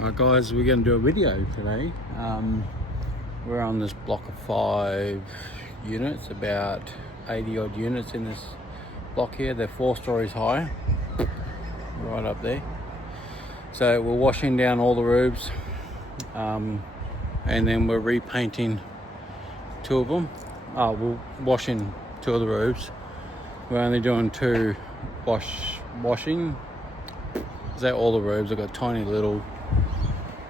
Alright guys, we're going to do a video today. We're on this block of 5 units, about 80 odd units in this block here. They're 4 stories high, right up there. So we're washing down all the roofs, and then we're repainting 2 of them. We're washing 2 of the roofs. We're only doing 2 washing. Is that all the roofs? I've got tiny little,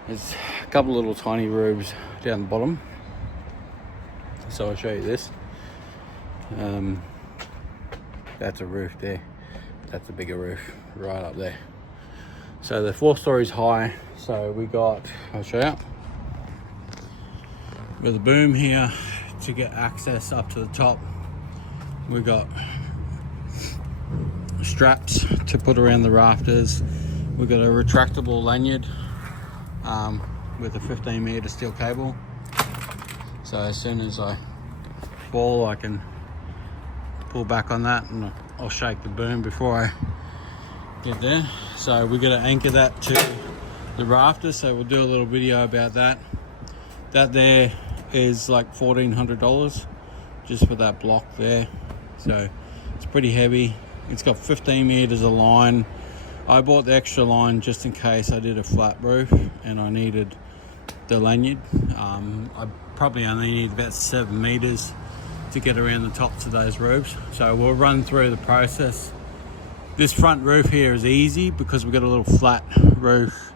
there's a couple of little tiny roofs down the bottom. So I'll show you this. That's a roof there. That's a bigger roof right up there. So they're 4 stories high. So we got, I'll show you. With a boom here to get access up to the top. We got straps to put around the rafters. We've got a retractable lanyard with a 15 meter steel cable. So as soon as I fall, I can pull back on that and I'll shake the boom before I get there. So we're going to anchor that to the rafters. So we'll do a little video about that. That there is like $1,400 just for that block there. So it's pretty heavy. It's got 15 meters of line. I bought the extra line just in case I did a flat roof and I needed the lanyard. I probably only need about 7 meters to get around the tops of those roofs. So we'll run through the process. This front roof here is easy because we've got a little flat roof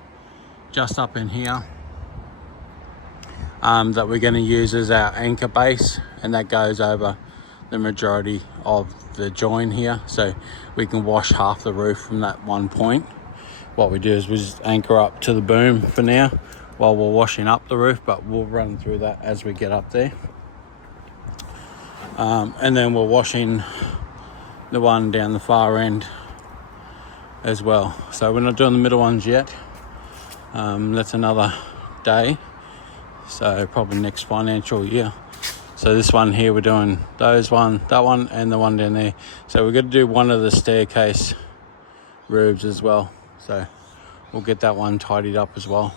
just up in here that we're going to use as our anchor base, and that goes over the majority of the join here, so we can wash half the roof from that one point. What we do is we just anchor up to the boom for now while we're washing up the roof, but we'll run through that as we get up there. And then we're washing the one down the far end as well. So we're not doing the middle ones yet. That's another day, so probably next financial year. So this one here, we're doing that one and the one down there. So we're going to do one of the staircase roofs as well. So we'll get that one tidied up as well.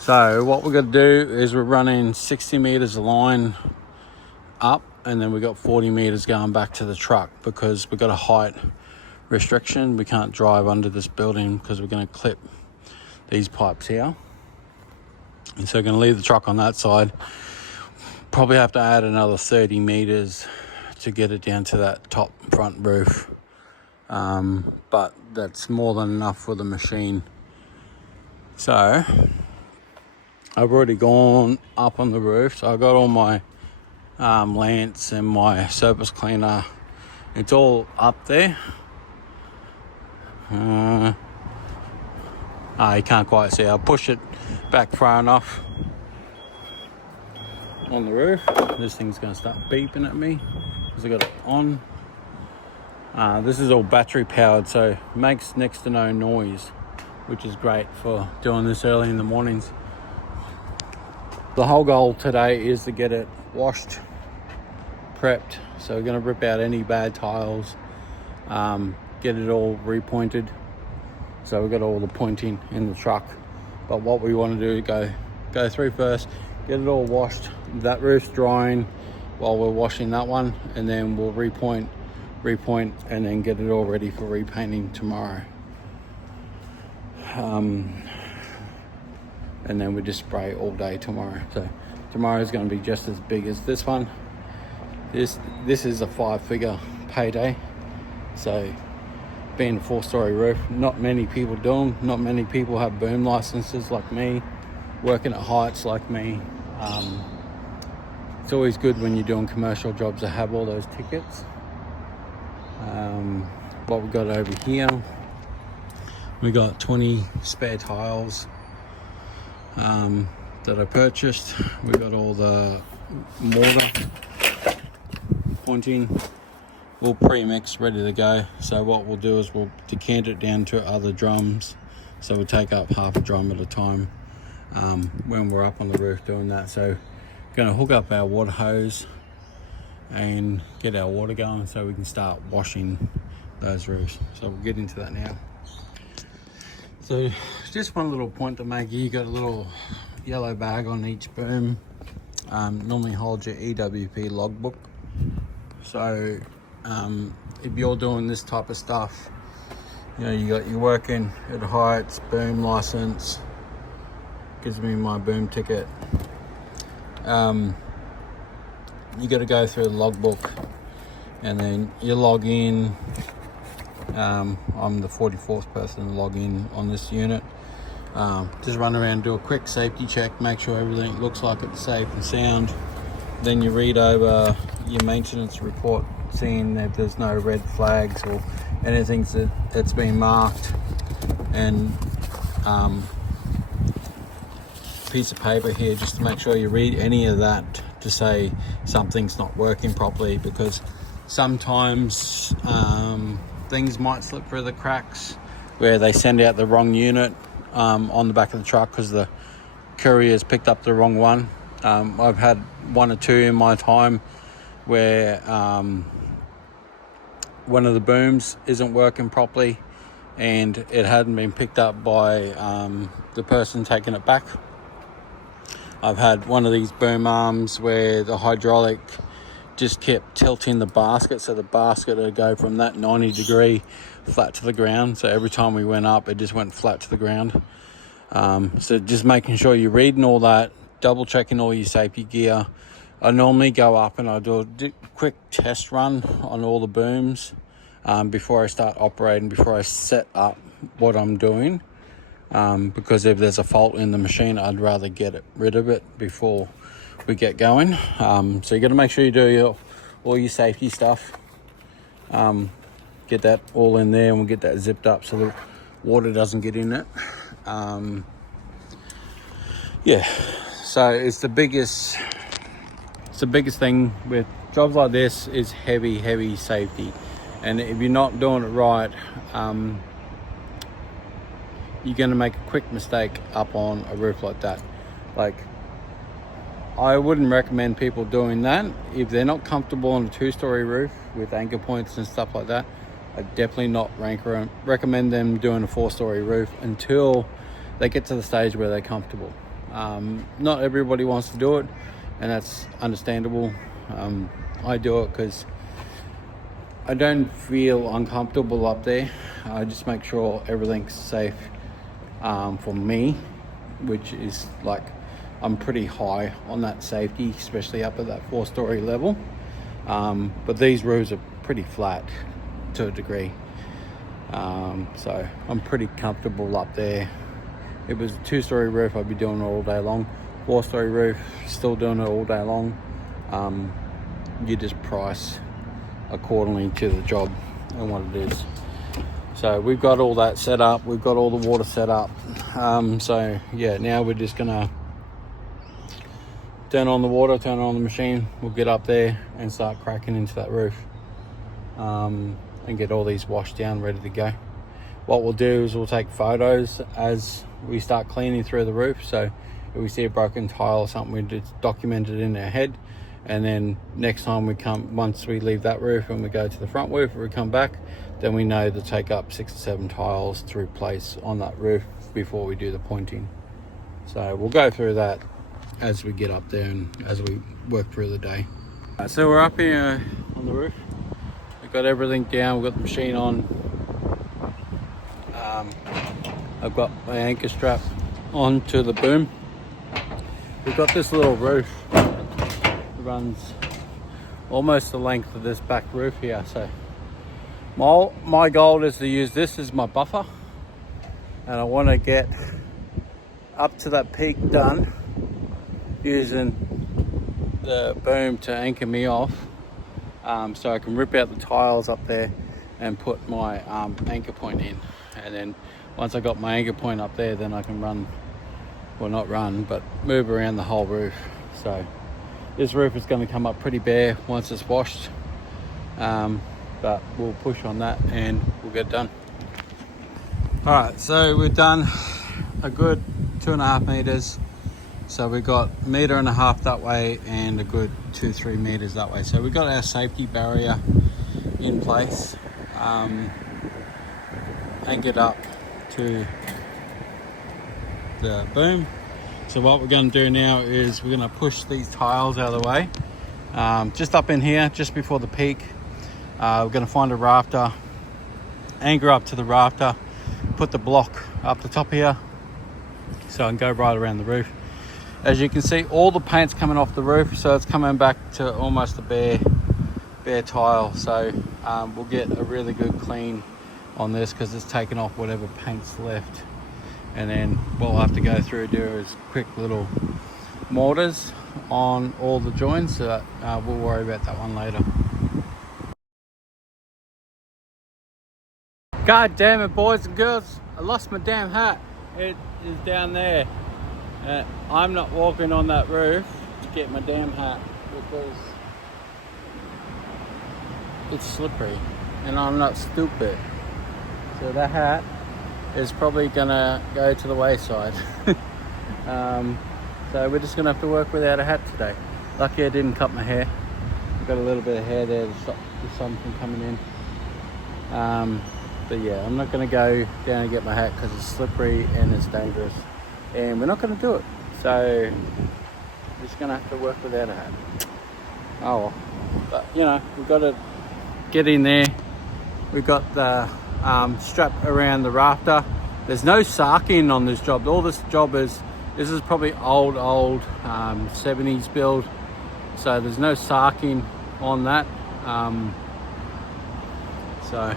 So what we're going to do is we're running 60 meters of line up, and then we got 40 meters going back to the truck because we've got a height restriction. We can't drive under this building because we're going to clip these pipes here. And so we're going to leave the truck on that side. Probably have to add another 30 meters to get it down to that top front roof. But that's more than enough for the machine. So I've already gone up on the roof. So I got all my lance and my surface cleaner. It's all up there. You can't quite see. I'll push it back far enough on the roof. This thing's going to start beeping at me because I got it on. This is all battery powered, so it makes next to no noise, which is great for doing this early in the mornings. The whole goal today is to get it washed, prepped. So we're going to rip out any bad tiles, get it all repointed. So we've got all the pointing in the truck. But what we want to do is go through first, get it all washed. That roof's drying while we're washing that one, and then we'll repoint, and then get it all ready for repainting tomorrow. And then we just spray all day tomorrow. So tomorrow is going to be just as big as this one. This is a 5-figure payday. So being a 4-story roof, not many people do them. Not many people have boom licenses like me, working at heights like me. It's always good when you're doing commercial jobs to have all those tickets. What we got over here, we got 20 spare tiles that I purchased. We got all the mortar pointing all pre-mixed, ready to go. So what we'll do is we'll decant it down to other drums. So we'll take up half a drum at a time when we're up on the roof doing that. So going to hook up our water hose and get our water going so we can start washing those roofs. So we'll get into that now. So just one little point to make, you got a little yellow bag on each boom. Normally holds your EWP logbook. So if you're doing this type of stuff, you know, you got your working at heights, boom license, gives me my boom ticket. You got to go through the logbook and then you log in. I'm the 44th person to log in on this unit. Just run around, do a quick safety check, make sure everything looks like it's safe and sound. Then you read over your maintenance report, seeing that there's no red flags or anything that's been marked, and piece of paper here just to make sure you read any of that to say something's not working properly, because sometimes things might slip through the cracks where they send out the wrong unit on the back of the truck because the courier's picked up the wrong one. I've had one or two in my time where one of the booms isn't working properly and it hadn't been picked up by the person taking it back. I've had one of these boom arms where the hydraulic just kept tilting the basket, so the basket would go from that 90-degree flat to the ground. So every time we went up, it just went flat to the ground. So just making sure you're reading all that, double checking all your safety gear. I normally go up and I do a quick test run on all the booms before I start operating, before I set up what I'm doing. Because if there's a fault in the machine, I'd rather get rid of it before we get going. So you got to make sure you do all your safety stuff. Get that all in there, and we'll get that zipped up so the water doesn't get in it. Yeah, so it's the biggest thing with jobs like this is heavy safety. And if you're not doing it right, you're going to make a quick mistake up on a roof like that. Like, I wouldn't recommend people doing that if they're not comfortable on a 2-story roof with anchor points and stuff like that. I'd definitely not recommend them doing a 4-story roof until they get to the stage where they're comfortable. Not everybody wants to do it, and that's understandable. I do it because I don't feel uncomfortable up there. I just make sure everything's safe for me, which is like, I'm pretty high on that safety, especially up at that 4-story level. But these roofs are pretty flat to a degree. So I'm pretty comfortable up there. If it was a 2-story roof, I'd be doing it all day long. 4-story roof, still doing it all day long. You just price accordingly to the job and what it is. So we've got all that set up. We've got all the water set up. So yeah, now we're just gonna turn on the water, turn on the machine. We'll get up there and start cracking into that roof and get all these washed down, ready to go. What we'll do is we'll take photos as we start cleaning through the roof. So if we see a broken tile or something, we just document it in our head. And then next time we come, once we leave that roof and we go to the front roof, or we come back, then we know to take up 6 or 7 tiles to replace on that roof before we do the pointing. So we'll go through that as we get up there and as we work through the day. So we're up here on the roof. We've got everything down. We've got the machine on. I've got my anchor strap onto the boom. We've got this little roof. It runs almost the length of this back roof here. So my goal is to use this as my buffer, and I want to get up to that peak done using the boom to anchor me off, so I can rip out the tiles up there and put my anchor point in. And then once I got my anchor point up there, then I can run, well, not run, but move around the whole roof. So this roof is going to come up pretty bare once it's washed, but we'll push on that and we'll get it done. All right, so we've done a good 2.5 meters. So we've got 1.5 meters that way and a good 2-3 meters that way. So we've got our safety barrier in place, anchored up to the boom. So what we're going to do now is we're going to push these tiles out of the way. Just up in here, just before the peak, we're going to find a rafter, anchor up to the rafter, put the block up the top here so I can go right around the roof. As you can see, all the paint's coming off the roof, so it's coming back to almost a bare tile. So we'll get a really good clean on this because it's taken off whatever paint's left. And then what we'll have to go through do is quick little mortars on all the joints, so that we'll worry about that one later. God damn it, boys and girls, I lost my damn hat. It is down there. I'm not walking on that roof to get my damn hat because it's slippery and I'm not stupid. So that hat is probably gonna go to the wayside. So we're just gonna have to work without a hat today. Lucky I didn't cut my hair. I've got a little bit of hair there to stop the sun from coming in. But yeah, I'm not gonna go down and get my hat because it's slippery and it's dangerous. And we're not gonna do it. So we're just gonna have to work without a hat. Oh well. But you know, we've got to get in there. We've got the strap around the rafter. There's no sarking on this job. All this job is, this is probably old 70s build, so there's no sarking on that. So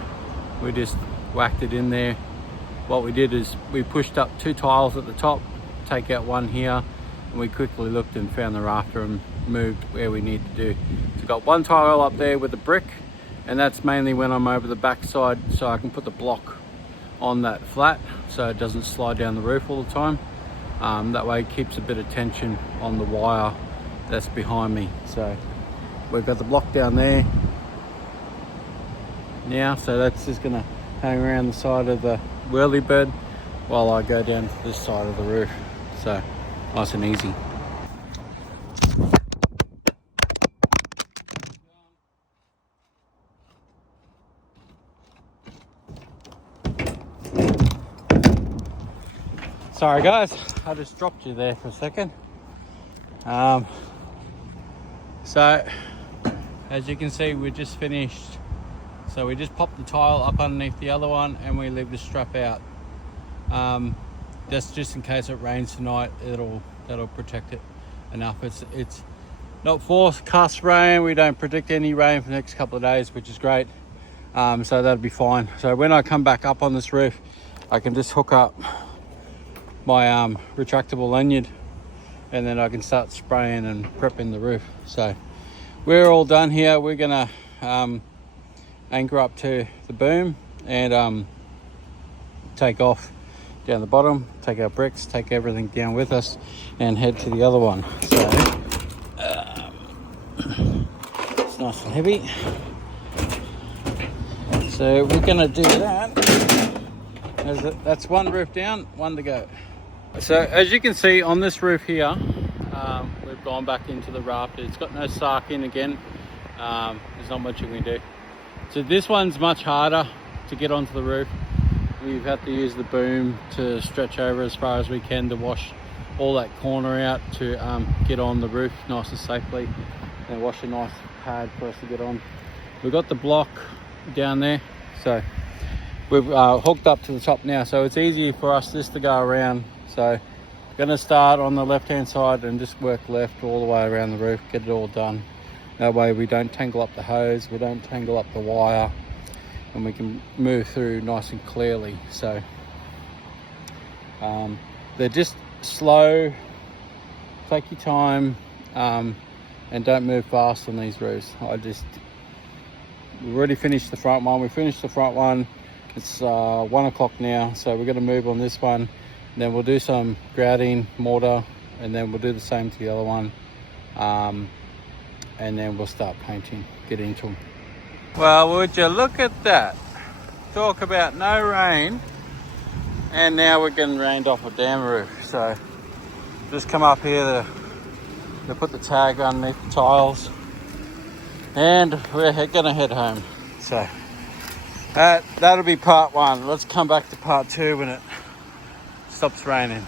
we just whacked it in there. What we did is we pushed up 2 tiles at the top, take out one here, and we quickly looked and found the rafter and moved where we need to do. So we've got 1 tile up there with a brick, and that's mainly when I'm over the backside, so I can put the block on that flat so it doesn't slide down the roof all the time. That way it keeps a bit of tension on the wire that's behind me. So we've got the block down there now, so that's just gonna hang around the side of the whirlybird while I go down to this side of the roof. So nice and easy. Sorry guys, I just dropped you there for a second. So as you can see, we just finished. So we just popped the tile up underneath the other one and we leave the strap out. That's just in case it rains tonight, that'll protect it enough. It's not forecast rain. We don't predict any rain for the next couple of days, which is great. So that'll be fine. So when I come back up on this roof, I can just hook up my retractable lanyard and then I can start spraying and prepping the roof. So we're all done here. We're gonna anchor up to the boom and take off down the bottom, take our bricks, take everything down with us and head to the other one. So it's nice and heavy. So we're gonna do that. That's 1 roof down, 1 to go. So as you can see on this roof here, we've gone back into the rafter. It's got no sarking again. There's not much you can do. So this one's much harder to get onto the roof. We've had to use the boom to stretch over as far as we can to wash all that corner out to get on the roof nice and safely and wash a nice pad for us to get on. We've got the block down there, so we've hooked up to the top now, so it's easy for us just to go around. So going to start on the left hand side and just work left all the way around the roof, get it all done. That way we don't tangle up the hose, we don't tangle up the wire, and we can move through nice and clearly. So they're just slow, take your time, and don't move fast on these roofs. We've already finished the front one. We finished the front one. It's 1 o'clock now, so we're going to move on this one. Then we'll do some grouting, mortar, and then we'll do the same to the other one. And then we'll start painting, get into them. Well, would you look at that? Talk about no rain, and now we're getting rained off a damn roof. So just come up here to put the tag underneath the tiles, and we're gonna head home. So that'll be part 1. Let's come back to part 2 when it stops raining.